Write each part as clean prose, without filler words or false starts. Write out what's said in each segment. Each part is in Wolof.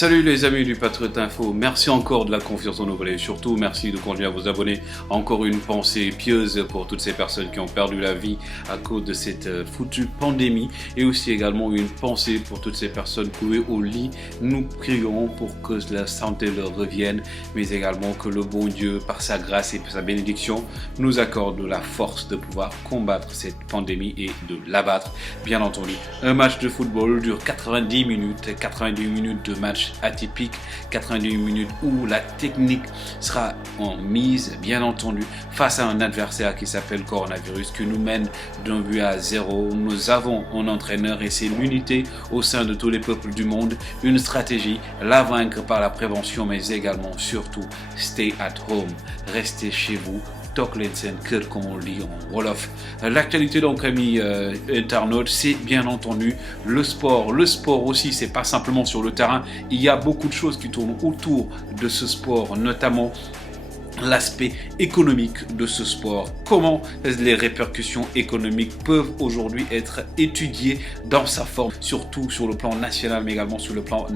Salut les amis du Patriot Info, merci encore de la confiance renouvelée, surtout merci de continuer à vous abonner. Encore une pensée pieuse pour toutes ces personnes qui ont perdu la vie à cause de cette foutue pandémie et aussi également une pensée pour toutes ces personnes couées au lit. Nous prions pour que la santé leur revienne, mais également que le bon Dieu, par sa grâce et par sa bénédiction, nous accorde la force de pouvoir combattre cette pandémie et de l'abattre. Bien entendu, un match de football dure 90 minutes de match atypique, 90 minutes où la technique sera en mise, bien entendu, face à un adversaire qui s'appelle coronavirus, qui nous mène d'un but à 0. Nous avons un entraîneur et c'est l'unité au sein de tous les peuples du monde, une stratégie, la vaincre par la prévention, mais également, surtout, stay at home, restez chez vous. Toog leen seen kër comme on dit en wolof. L'actualité donc amis internautes, c'est bien entendu le sport. Le sport aussi, c'est pas simplement sur le terrain. Il y a beaucoup de choses qui tournent autour de ce sport, notamment l'aspect économique de ce sport. Comment les répercussions économiques peuvent aujourd'hui être étudiées dans sa forme, surtout sur le plan national, mais également sur le plan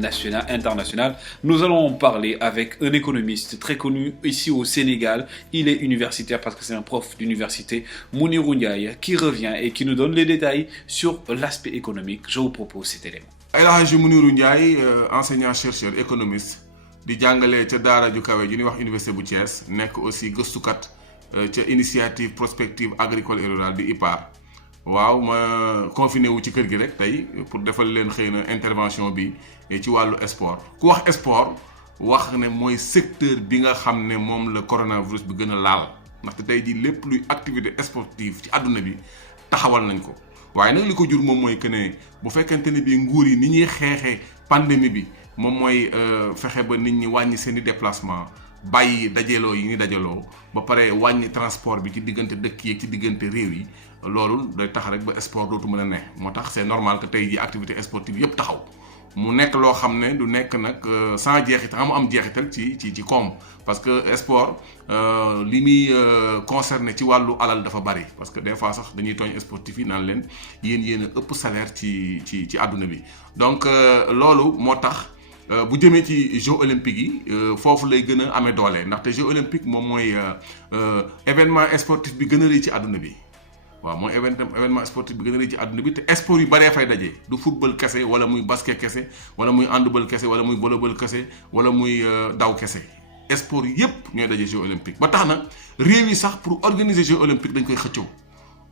international. Nous allons en parler avec un économiste très connu ici au Sénégal. Il est universitaire parce que c'est un prof d'université, Mounirou Ndiaye, qui revient et qui nous donne les détails sur l'aspect économique. Je vous propose cet élément. El Hadji Mounirou Ndiaye, enseignant-chercheur économiste, di jàngale ca daara ju kawe ju ñuy wax université bu Thiès nekk aussi gëstukat ca initiative prospective agricole et rurale di IPAR. waaw ma confiné wu ci kër gi rek tey pour defal leen xëy na intervention bi ci wàllu sport ku wax sport wax ne mooy secteur bi nga xam ne moom la coronavirus bi gën a laal ndaxte tey jii lépp luy activité sportive ci àdduna bi taxawal nañ ko waaye nag li ko jur moom mooy que ne bu fekkente ne bi nguur yi ni ñuy xeexee pandémie bi moom mooy fexe ba nit ñi wàññi seen i déplacement bàyyi dajaloo yi ñuy dajaloo ba pare wàññi transport bi ci diggante dëkk yi ci diggante réew yi loolu day tax rek ba sport dootu mën a ne moo tax c'est normal que tey ji activité sportive yëpp taxaw mu nekk loo xam ne du nekk nag sans jeexital mu am jeexital ci koom parce que sport li muy concerné ci wàllu alal dafa bari parce que des fois sax dañuy tooñ sportif yi naan leen yéen a ëpp salaire ci àdduna bi donc loolu moo tax bu jëmee ci Jeux olympiques yi foofu lay gën a amee doole ndaxte Jeux olympiques moom mooy événement sportif bi gën a rëy ci àdduna bi waaw mooy événement sportif bi gën a rëy ci àdduna bi te sport yu baree fay daje du football kese wala muy basket kese wala muy handball kese wala muy volleyball kese wala muy daw kese sport yépp ñooy daje Jeux olympiques ba tax na réew yi sax pour organiser Jeux olympiques dañ koy xëccoo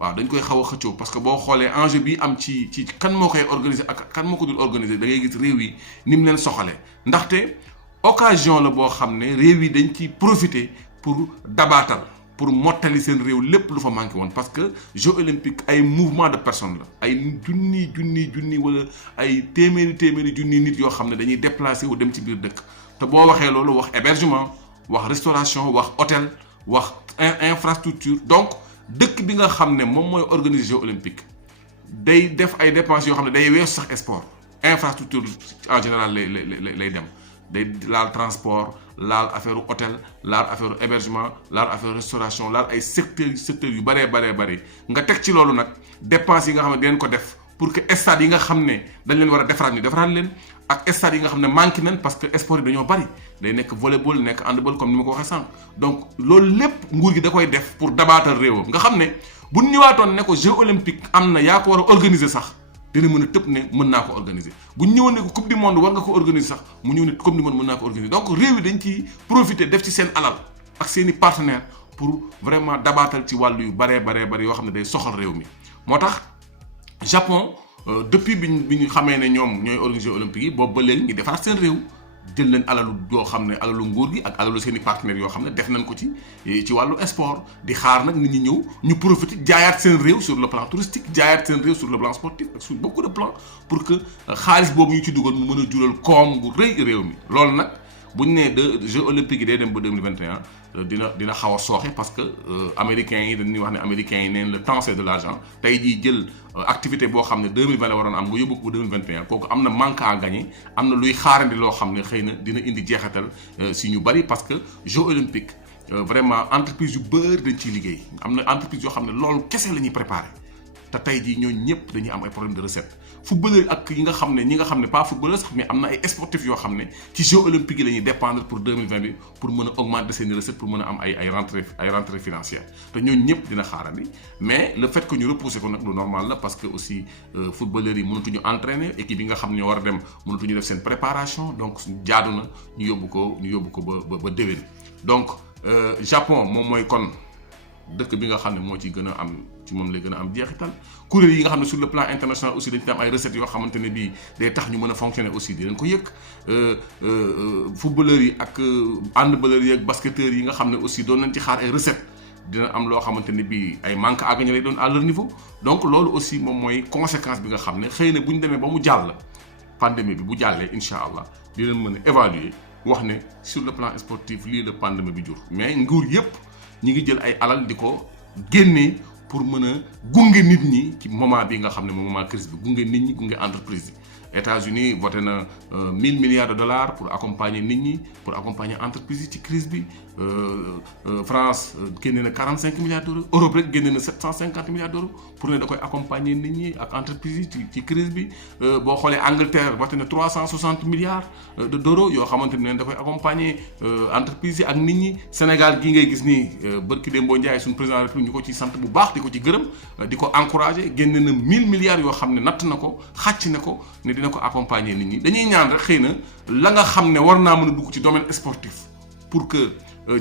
waaw dañ koy xaw a xëccoo parce que boo xoolee enjeu bi am ci kan moo koy organiser ak kan moo ko dul organiser da ngay gis réew yi ni mu leen soxalee ndaxte occasion la boo xam ne réew yi dañ ciy profiter pour dabaatal pour mottali seen réew lépp lu fa manqué woon parce que Jeux olympiques ay mouvement de personnes la ay junni wala ay téeméeri junni nit yoo xam ne dañuy déplacé wu dem ci biir dëkk te boo waxee loolu wax hébergement wax restauration wax hôtel wax infrastructure donc dëkk bi nga xam ne moom mooy organiser Jeux olympiques day def ay dépenses yoo xam ne day weesu sax sport infrastructure en général lay dem day laal transport laal affaire hôtel laal affaire hébergement laal affaire restauration laal ay secteurs yu bëree nga teg ci loolu nag dépenses yi nga xam ne dinañ ko def pour que stades yi nga xam ne dañ leen war a defaraat ñu defaraat leen ak stades yi nga xam ne manqué nañ parce que sport yi dañoo bari day nekk volleyball nekk handball comme ni ma ko waxee sànq donc loolu lépp nguur gi da koy def pour dabaatal réewam nga xam ne bu ñëwaatoon ne ko Jeux olympiques am na yaa ko war a organiser sax dina mën a tëb ne mën naa ko organiser bu ñëwoon ne ko coupe du monde war nga ko organiser sax mu ñëw ne coupe du monde mën naa ko organiser donc réew yi dañ ciy profiter def ci seen alal ak seen i partenaires pour vraiment dabaatal ci wàllu yu bari yoo xam ne day soxal réew mi moo tax Japon depuis bi ñu xamee ne ñoom ñooy organiser olympique yi boobu ba léegi ñu defaraat seen réew jël leen alalu yoo xam ne alalu nguur gi ak alalu seen i partenaires yoo xam ne def nañ ko ci wàllu sport di xaar nag nit ñi ñëw ñu profiter jaayaat seen réew sur le plan touristique jaayaat seen réew sur le plan sportif ak sur beaucoup de plans pour que xaalis boobu ñu ci dugal mu mën a jural koom gu rëy réew mi loolu nag bu ñu nee de Jeux olympiques yi day dem ba 2021 dina xaw a sooxe parce que américains yi dañuy wax ne américains yi neen le temps c'est de l'argent tey jii jël activité boo xam ne 2020 la waroon am nga yóbbu ko 2021 kooku am na manque à gagner am na luy xaarandi loo xam ne xëy na dina indi jeexatal si ñu bari parce que Jeux olympiques vraiment entreprise yu bëri dañ ciy liggéey am na entreprise yoo xam ne loolu kese la ñuy préparer te tey jii ñooñu ñëpp dañuy am ay problème de recette footballeur ak yi nga xam ne ñi nga xam ne pas footballeur sax mais am na ay sportifs yoo xam ne ci Jeux olympiques yi la ñuy dépendre pour 2020 bi pour mën a augmenter seen recettes pour mën a am ay rentrées financières te ñooñu ñëpp dina xaarandi mais le fait que ñu repousser ko nag lu normal la parce que aussi footballeurs yi mënatuñu entraîner équipe yi nga xam ne ñoo war a dem mënatuñu def seen préparation donc jaadu na ñu yóbbu ko ba déwén donc Japon moom mooy kon dëkk bi nga xam ne moo ci gën a am ci moom lay gën a am jeexital kuréel yi nga xam ne sur le plan international aussi dañ ci am ay recettes yoo xamante ne bii day tax ñu mën a fonctionner aussi di leen ko yëg footballeurs yi ak handballeurs yi ak basketteurs yi nga xam ne aussi doon nañ ci xaar ay recettes dina am loo xamante ne bii ay manque à gagner lay doon à leur niveau donc loolu aussi moom mooy conséquence bi nga xam ne xëy na bu ñu demee ba mu jàll pandémie bi bu jàllee incha allah di leen mën a évaluer wax ne sur le plan sportif lii la pandémie bi jur mais nguur yëpp ñi ngi jël ay alal di ko génnee pour mën a gunge nit ñi ci moment bi nga xam ne moment crise bi gunge nit ñi gunge entreprise yi États-Unis voté na 1000 milliards de dollars pour accompagner nit ñi pour accompagner entreprise yi ci crise bi France génne na 45 milliards d'euros Europe rek génne na 750 milliards d'euros pour ne da koy accompagner nit ñi ak entreprise yi ci crise bi boo xoolee Angleterre voté na 360 milliards d'euros yoo xamante ne da koy accompagner entreprise yi ak nit ñi Sénégal gii ngay gis nii barki Dembo Ndiaye suñu président de la République ñu ko ci sant bu baax di ko ci gërëm di ko encourager génne na 1000 milliards yoo xam ne natt na ko xàcc na ko ne dina ko accompagner nit ñi dañuy ñaan rek xëy na la nga xam ne war naa mën a dugg ci domaine sportif pour que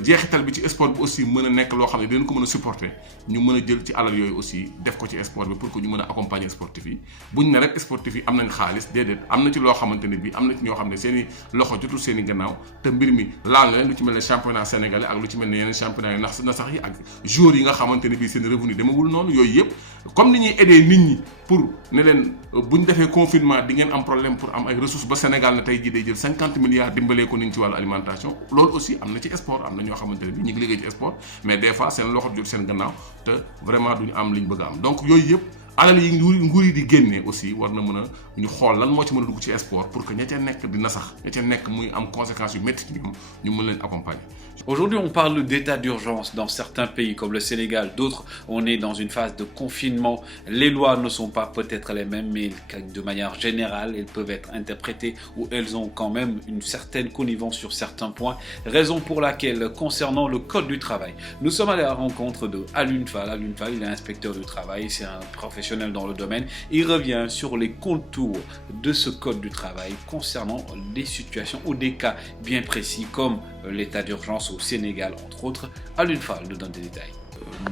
jeexital bi ci sport bi aussi mën a nekk loo xam ne dinañ ko mën a supporter ñu mën a jël ci alal yooyu aussi def ko ci sport bi pour que ñu mën a accompagner sportif yi buñ ne rek sportif yi am nañ xaalis déedéet am na ci loo xamante ne bii am na ci ñoo xam ne seen i loxo jotul seen i gannaaw te mbir mi laal na leen lu ci mel ne championnat sénégalais ak lu ci mel ne yeneen championnat yi na sax yi ak joueurs yi nga xamante ne bii seen revenu demagul noonu yooyu yëpp comme ni ñuy aider nit ñi pour ne leen buñ defee confinement di ngeen am problème pour am ay ressources ba Sénégal na tey jii day jël 50 milliards dimbalee ko niñ ci wàllu alimentation loolu aussi am na ci sport am na ñoo xamante ne bi ñu ngi liggéey ci sport mais des fois seen loxo jot seen gannaaw te vraiment duñu am liñ bëgg a am donc yooyu yëpp alal yi nguur yi di génnee aussi war na mën a ñu xool lan moo ci mën a dugg ci sport pour que ña ca nekk dina sax ña ca nekk muy am conséquences yu métti ci ñoom ñu mën leen accompagner. Aujourd'hui, on parle d'état d'urgence dans certains pays comme le Sénégal, d'autres, on est dans une phase de confinement. Les lois ne sont pas peut-être les mêmes, mais de manière générale, elles peuvent être interprétées ou elles ont quand même une certaine connivence sur certains points. Raison pour laquelle, concernant le Code du travail, nous sommes à la rencontre de Alioune Fall. Alioune Fall, il est inspecteur du travail, c'est un professionnel dans le domaine. Il revient sur les contours de ce Code du travail concernant des situations ou des cas bien précis comme l'état d'urgence au Sénégal, entre autres. Alioune Fall nous donne des détails.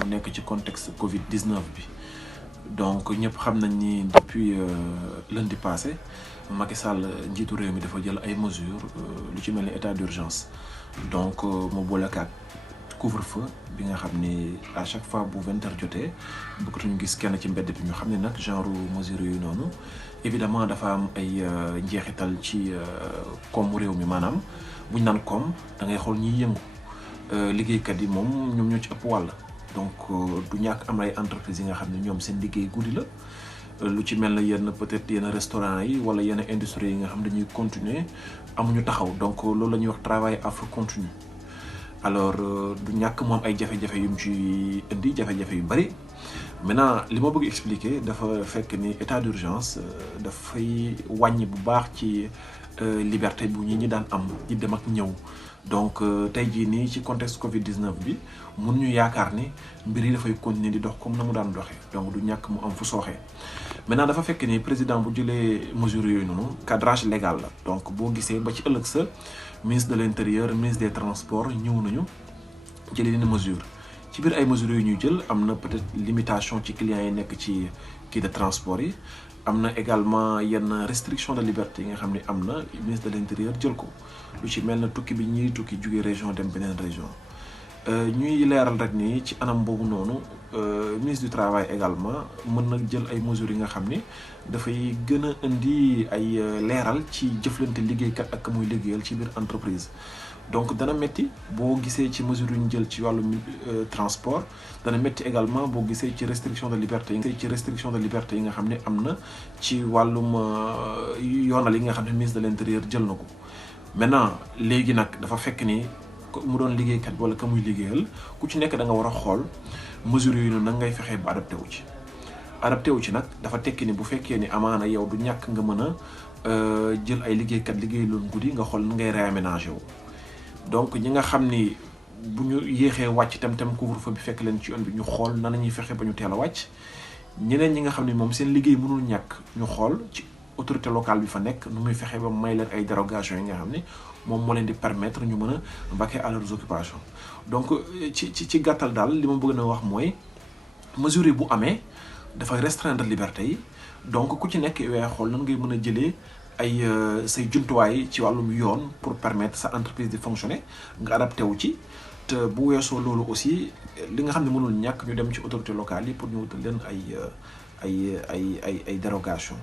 mu nekk ci contexte Covid-19 bi donc ñëpp xam nañ ni depuis lundi passé Macky Sall njiitu réew mi dafa jël ay mesures lu ci mel ni état d'urgence donc mu boolekaat couvre-feu bi nga xam ni à chaque fois bu 20h jotee bëggatuñu gis kenn ci mbedd bi ñu xam ne nag genre mesures yooyu noonu évidemment dafa am ay njeexital ci koom réew mi maanaam buñ naan koom da ngay xool ñiy yëngu liggéeykat yi moom ñoom ñoo ci ëpp wàll donc du ñàkk am ay entreprises yi nga xam ne ñoom seen liggéey guddi la lu ci mel na yenn peut-être yenn restaurants yi wala yenn industries yi nga xam dañuy continuer amuñu taxaw donc loolu la ñuy wax travail à flux continu alors du ñàkk moom ay jafe-jafe yu mu ci indi jafe-jafe yu bari maintenant li ma bëgg expliquer dafa fekk ni état d'urgence dafay wàññi bu baax ci liberté bu ñi daan am di dem ak ñëw donc tey jii nii ci contexte Covid-19 bi mun ñu yaakaar ni mbir yi dafay continuer di dox comme na mu daan doxee donc du ñàkk mu am fu sooxee maintenant dafa fekk ni président bu jëlee mesures yooyu noonu cadrage légal la donc boo gisee ba ci ëllëg sa ministre de l'intérieur ministre des transports ñëw nañu jëlee leen mesure ci biir ay mesures yooyu ñuy jël am na peut-être limitation ci clients yi nekk ci kii de transport yi am na également yenn restriction de liberté yi nga xam ne am na ministre de l'intérieur jël ko lu ci mel na tukki bi ñuy tukki jóge région dem beneen région ñuy leeral rek ni ci anam boobu noonu ministre du travail également mën na jël ay mesures yi nga xam ni dafay gën a indi ay leeral ci jëflante liggéeykat ak muy liggéeyal ci biir entreprise donc dana métti boo gisee ci mesures yu ñu jël ci wàllu transport dana métti également boo gisee ci restriction de liberté yi nga xam ne am na ci wàllum yoonal yi nga xam ne ministre de l'intérieur jël na ko maintenant léegi nag dafa fekk ni mu doon liggéeykat wala ka muy liggéeyal ku ci nekk da nga war a xool mesures yooyu noonu nag ngay fexee ba adapté wu ci adapté wu ci nag dafa tekki ni bu fekkee ni amaana yow du ñàkk nga mën a jël ay liggéeykat liggéey loon guddi nga xool ngay réaménager wu donc ñi nga xam ni bu ñu yéexee wàcc tam couvre-feu bi fekk leen ci yoon bi ñu xool nan la ñuy fexe ba ñu teel a wàcc ñeneen ñi nga xam ne moom seen liggéey mënul ñàkk ñu xool ci autorité locale bi fa nekk nu muy fexe ba may leen ay dérogation yi nga xam ne moom moo leen di permettre ñu mën a vaquer à leurs occupations donc ci gàttal daal li ma bëgg na wax mooy mesures yi bu amee dafay restreindre liberté yi donc ku ci nekk yooyaa xool nan ngay mën a jëlee ay say jumtuwaay ci wàllum yoon pour permettre sa entreprise di fonctionner nga adapté wu ci te bu weesoo loolu aussi li nga xam ne mënul ñàkk ñu dem ci autorité locale yi pour ñu wutal leen ay dérogation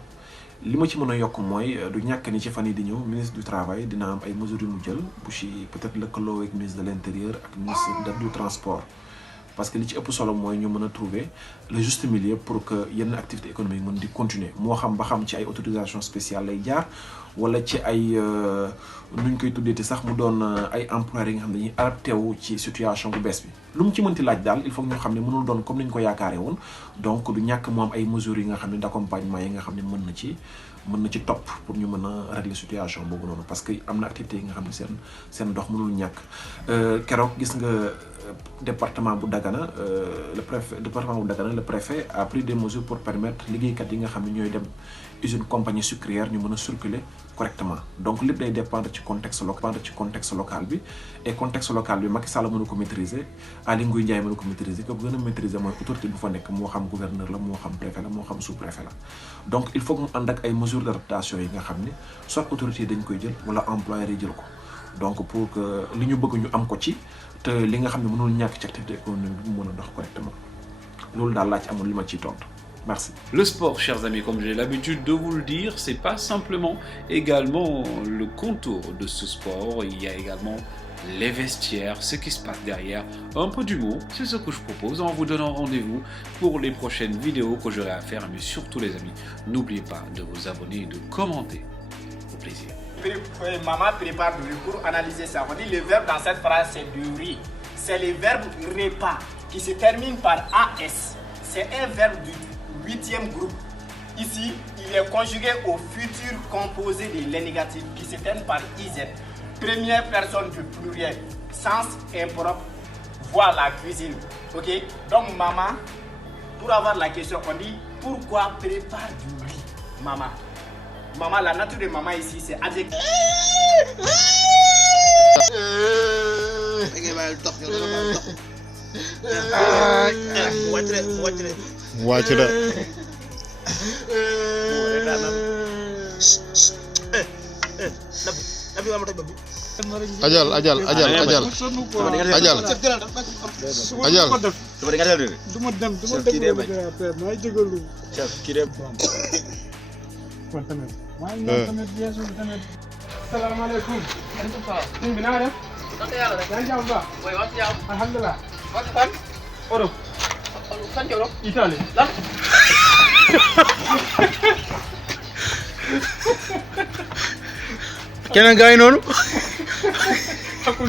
li ma ci mën a yokk mooy du ñàkk ni ci fan yi di ñëw ministre du travail dina am ay mesures yu mu jël bu ci peut-être lëkkaloo ak ministre de l'intérieur ak ministre du transport parce que li ci ëpp solo mooy ñu mën a trouver le juste milieu pour que yenn activité économique mën di continuer moo xam ba xam ci ay autorisation spéciale lay jaar wala ci ay nuñ koy tuddee sax mu doon ay employeurs yi nga xam ne dañuy adapté wu ci situation bu bees bi lu mu ci mënti laaj daal il faut que ñu xam ne mënul doon comme ni ñu ko yaakaaree woon donc du ñàkk moom ay mesures yi nga xam ne d'accompagnement yi nga xam ne mën na ci topp pour ñu mën a régler situation boobu noonu parce que am na activités yi nga xam ne seen dox mënul ñàkk keroog gis nga département bu Dagana le préfet a pris des mesures pour permettre liggéeykat yi nga xam ne ñooy dem usine compagnie sucrière ñu mën a circuler correctement donc lépp day dépendre ci contexte local bi et contexte local bi Macky Sall mën a ko maîtriser Aly Ngouille Ndiaye mën a ko maîtriser ko gën a maîtriser mooy autorité bu fa nekk moo xam gouverneur la moo xam préfet la moo xam sous-préfet la donc il faut que mu ànd ak ay mesures d'adaptation yi nga xam ne soit autorité yi dañ koy jël wala employeurs yi jël ko donc pour que li ñu bëgg ñu am ko ci te li nga xam ne mënul ñàkk ci activité économique bi mu mën a dox correctement loolu daal laa ci amoon li ma ciy tontu. Merci. Le sport, chers amis, comme j'ai l'habitude de vous le dire, c'est pas simplement également le contour de ce sport, il y a également les vestiaires, ce qui se passe derrière, un peu d'humour, c'est ce que je propose en vous donnant rendez-vous pour les prochaines vidéos que j'aurai à faire, mais surtout les amis, n'oubliez pas de vous abonner et de commenter. Au plaisir. Maman prépare du riz pour analyser ça. On dit le verbe dans cette phrase c'est du riz. C'est le verbe repas qui se termine par AS. C'est un verbe du 8e groupe. Ici, il est conjugué au futur composé de l'innégatif qui se termine par IZ. Première personne du pluriel, sens impropre, voir la cuisine. Ok? Donc maman, pour avoir la question, on dit pourquoi prépare du riz, maman? Maman, la nature de maman ici, c'est adjectif. Assalamualaikum. Ini benar ya? Jangan jauh mbak. Alhamdulillah. Kan? Orang. Kan jorok. Italia. Lah. Kenapa gak ini? Aku.